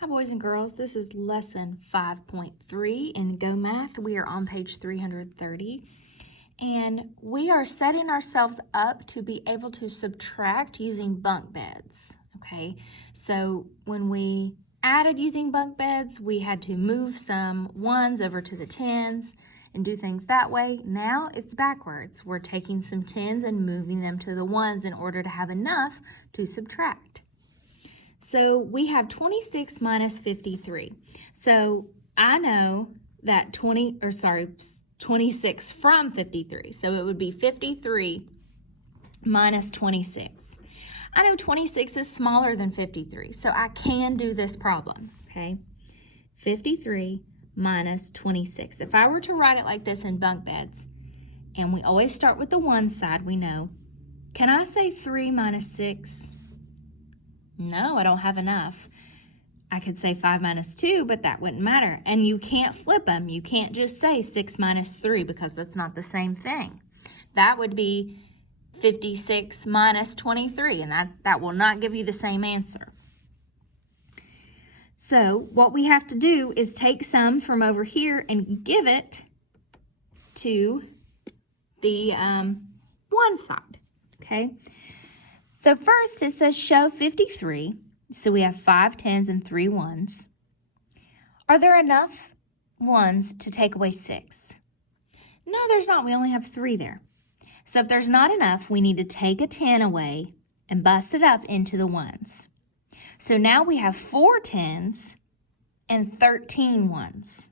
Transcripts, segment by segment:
Hi boys and girls, this is lesson 5.3 in Go Math. We are on page 330 and we are setting ourselves up to be able to subtract using bunk beds. Okay, so when we added using bunk beds, we had to move some ones over to the tens and do things that way. Now it's backwards. We're taking some tens and moving them to the ones in order to have enough to subtract. So we have 26 minus 53. So I know that 26 from 53. So it would be 53 minus 26. I know 26 is smaller than 53, so I can do this problem, okay? 53 minus 26. If I were to write it like this in bunk beds, and we always start with the one side, we know, can I say 3 minus 6? No, I don't have enough. I could say 5 minus 2, but that wouldn't matter. And you can't flip them. You can't just say 6 minus 3 because that's not the same thing. That would be 56 minus 23, and that will not give you the same answer. So what we have to do is take some from over here and give it to the one side, okay? So first it says show 53. So we have 5 tens and 3 ones. Are there enough ones to take away 6? No, there's not. We only have 3 there. So if there's not enough, we need to take a 10 away and bust it up into the ones. So now we have 4 tens and 13 ones.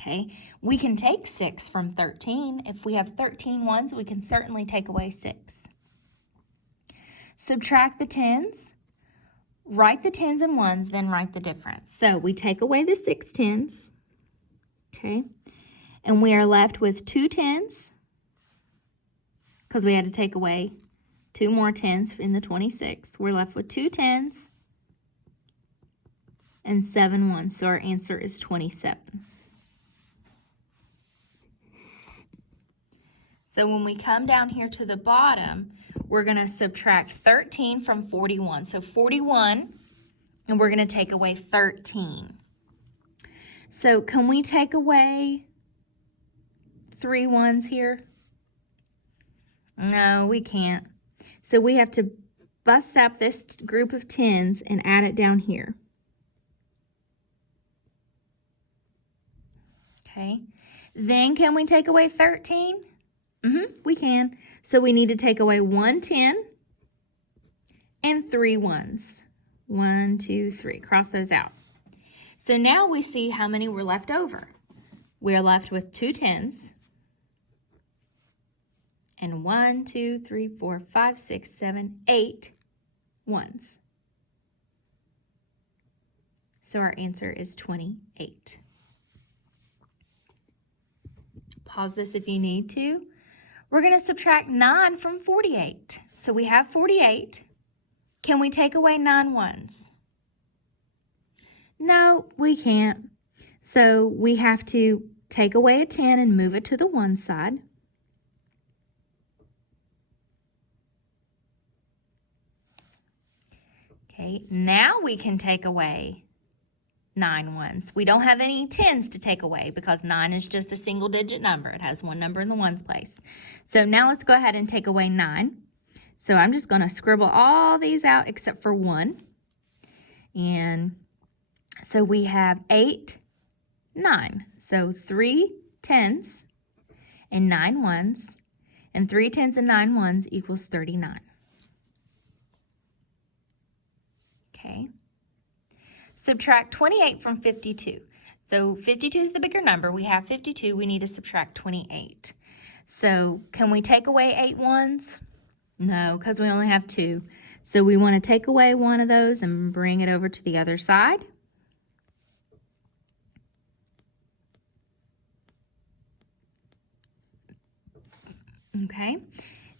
Okay, we can take 6 from 13. If we have 13 ones, we can certainly take away 6. Subtract the tens, write the tens and ones, then write the difference. So we take away the 6 tens, okay, and we are left with 2 tens because we had to take away 2 more tens in the 26. We're left with 2 tens and 7 ones, so our answer is 27. So when we come down here to the bottom, we're going to subtract 13 from 41. So 41, and we're going to take away 13. So can we take away 3 ones here? No, we can't. So we have to bust up this group of tens and add it down here. Okay. Then can we take away 13? We can. So we need to take away 1 10 and 3 ones. 1, 2, 3. Cross those out. So now we see how many were left over. We're left with 2 tens and 1, 2, 3, 4, 5, 6, 7, 8 ones. So our answer is 28. Pause this if you need to. We're going to subtract 9 from 48. So we have 48. Can we take away 9 ones? No, we can't. So we have to take away a 10 and move it to the one side. Okay, now we can take away 9 ones. We don't have any 10s to take away because 9 is just a single digit number. It has one number in the ones place. So now let's go ahead and take away 9. So I'm just going to scribble all these out except for 1. And so we have 8, 9. So 3 10s and 9 ones. And 3 10s and 9 ones equals 39. Okay. Subtract 28 from 52. So 52 is the bigger number. We have 52. We need to subtract 28. So can we take away 8 ones? No, because we only have 2. So we want to take away one of those and bring it over to the other side. Okay.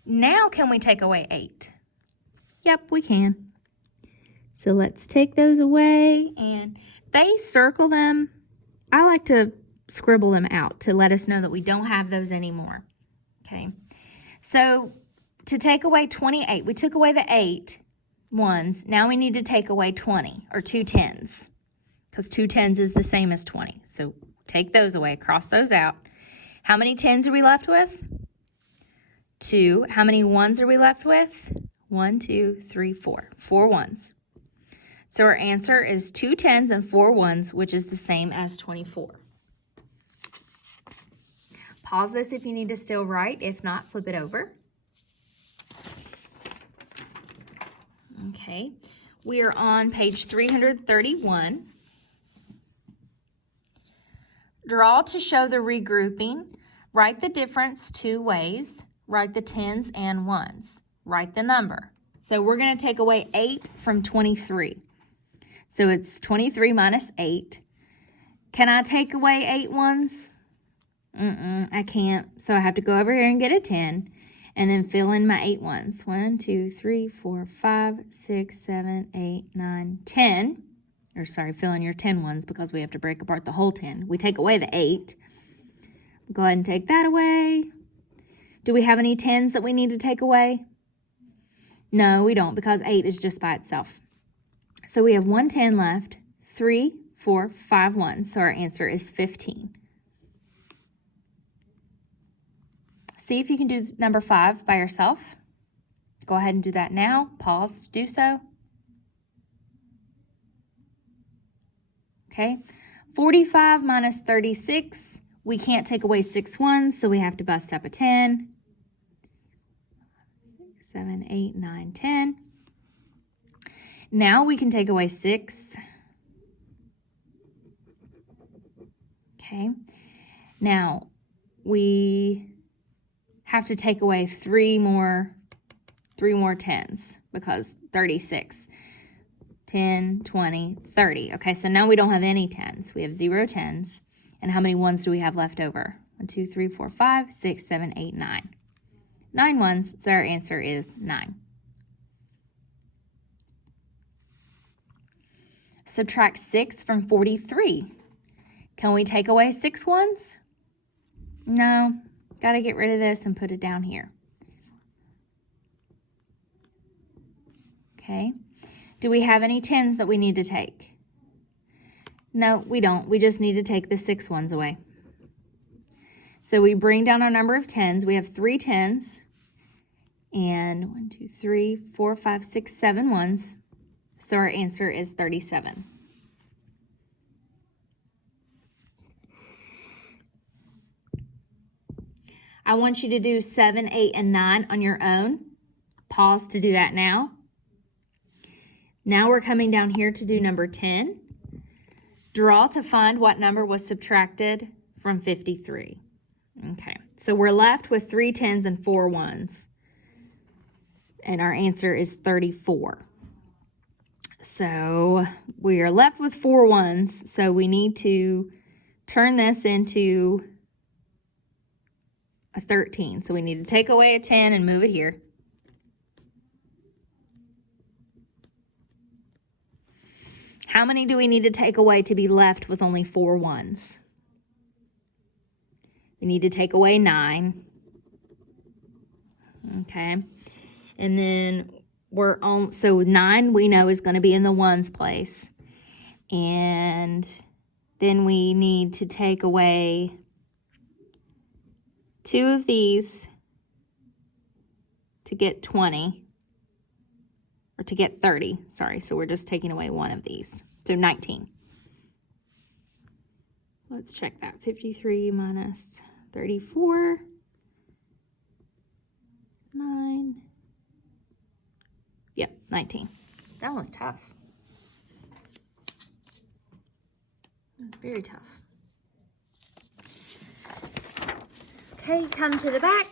Now can we take away 8? Yep, we can. So let's take those away, and they circle them. I like to scribble them out to let us know that we don't have those anymore. Okay, so to take away 28, we took away the 8 ones. Now we need to take away 20, or 2 10s. because 2 tens is the same as 20. So take those away, cross those out. How many tens are we left with? 2. How many ones are we left with? 1, 2, 3, 4. 4 ones. So our answer is 2 tens and 4 ones, which is the same as 24. Pause this if you need to still write. If not, flip it over. Okay, we are on page 331. Draw to show the regrouping. Write the difference 2 ways. Write the tens and ones. Write the number. So we're going to take away 8 from 23. So it's 23 minus 8. Can I take away 8 ones? I can't. So I have to go over here and get a 10 and then fill in my 8 ones. 1, 2, 3, 4, 5, 6, 7, 8, 9, 10. Or sorry, fill in your 10 ones because we have to break apart the whole 10. We take away the 8. Go ahead and take that away. Do we have any 10s that we need to take away? No, we don't because 8 is just by itself. So we have 1 10 left, 3, 4, 5 ones. So our answer is 15. See if you can do number 5 by yourself. Go ahead and do that now. Pause to do so. Okay, 45 minus 36. We can't take away 6 ones, so we have to bust up a 10. 6, 7, 8, 9, 10. Now we can take away 6. Okay, now we have to take away 3 more 10s because 36. 10, 20, 30. Okay, so now we don't have any 10s. We have 0 10s. And how many ones do we have left over? 1, 2, 3, 4, 5, 6, 7, 8, 9. 9 ones, so our answer is 9. Subtract 6 from 43. Can we take away 6 ones? No. Got to get rid of this and put it down here. Okay. Do we have any 10s that we need to take? No, we don't. We just need to take the 6 ones away. So we bring down our number of 10s. We have 3 10s and 1, 2, 3, 4, 5, 6, 7 ones. So our answer is 37. I want you to do 7, 8, and 9 on your own. Pause to do that now. Now we're coming down here to do number 10. Draw to find what number was subtracted from 53. Okay, so we're left with 3 10s and 4 1s. And our answer is 34. So we are left with 4 1s, so we need to turn this into a 13. So we need to take away a 10 and move it here. How many do we need to take away to be left with only 4 1s? We need to take away 9. Okay. And then we're on, so 9 we know is going to be in the 1s place. And then we need to take away 2 of these to get 20. Or to get 30, sorry. So we're just taking away 1 of these. So 19. Let's check that. 53 minus 34. 9. Yep, 19. That was tough. It was very tough. Okay, come to the back.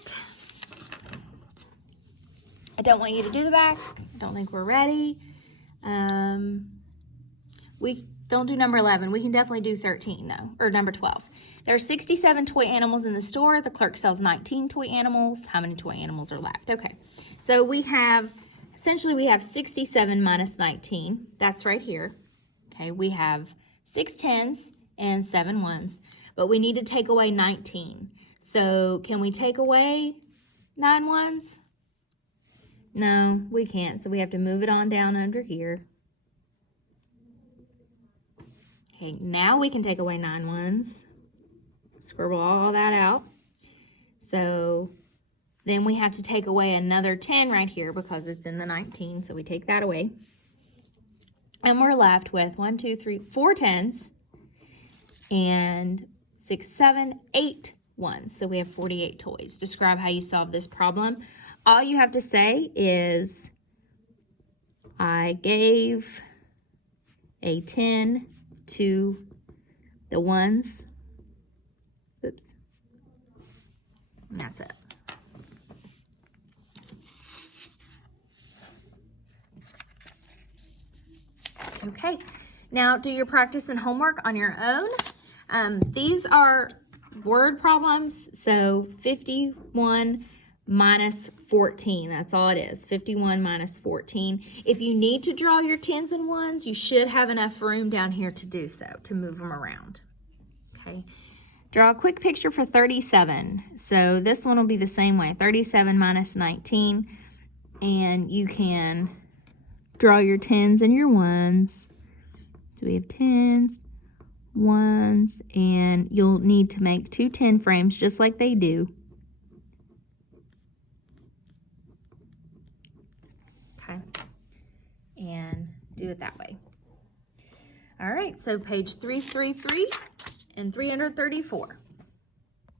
I don't want you to do the back. I don't think we're ready. We don't do number 11. We can definitely do 13 though, or number 12. There are 67 toy animals in the store. The clerk sells 19 toy animals. How many toy animals are left? Okay, so we have, essentially we have 67 minus 19. That's right here. Okay, we have 6 10s and 7 1s, but we need to take away 19. So can we take away 9 1s? No, we can't, so we have to move it on down under here. Okay, now we can take away 9 ones. Scribble all that out. So then we have to take away another 10 right here because it's in the 19. So we take that away. And we're left with 1, 2, 3, 4 10s and 6, 7, 8 ones. So we have 48 toys. Describe how you solve this problem. All you have to say is, I gave a 10 to the ones. Oops. And that's it. Okay, now do your practice and homework on your own. These are word problems, so 51 minus 14, that's all it is, 51 minus 14. If you need to draw your 10s and 1s, you should have enough room down here to do so, to move them around. Okay, draw a quick picture for 37. So this one will be the same way, 37 minus 19, and you can draw your 10s and your 1s. So we have 10s, 1s, and you'll need to make 2 10 frames just like they do. Okay, and do it that way. All right, so page 333 and 334.